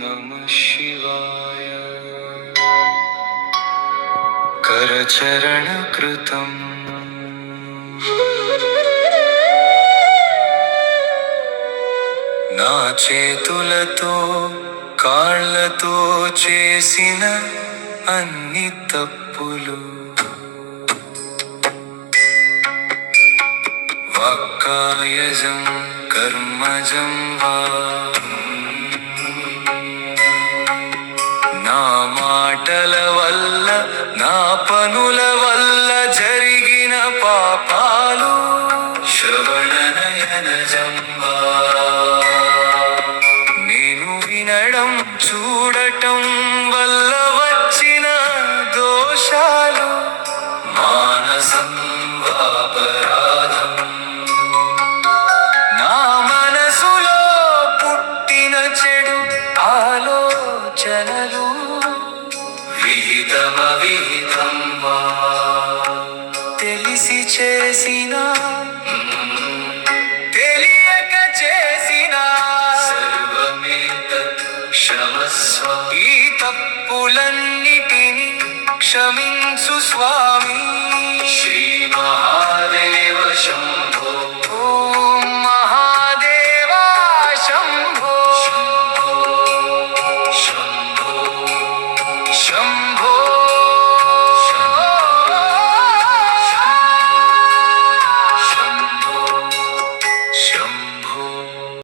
नमः शिवाय। करचरणकृतम् నా చేతులతో కాళ్ళతో చేసిన అన్ని తప్పులు వాక్కాయజం కర్మజం వా నా మాటల వల్ల నా పనుల వల్ల జరిగిన పాపాలు శ్రవణనయనజం వా నేను వినడం చూడటం వల్ల వచ్చిన దోషాలు మానసం వాపరాధం నా మనసులో పుట్టిన చెడు ఆలోచనలు విహితమవిహితం వా తెలిసి చేసిన తెలియక చేసిన సర్వమేతత్ క్షమస్వ ఈ తప్పులన్నిటిని క్షమించు స్వామి శ్రీ మహాదేవ శంభో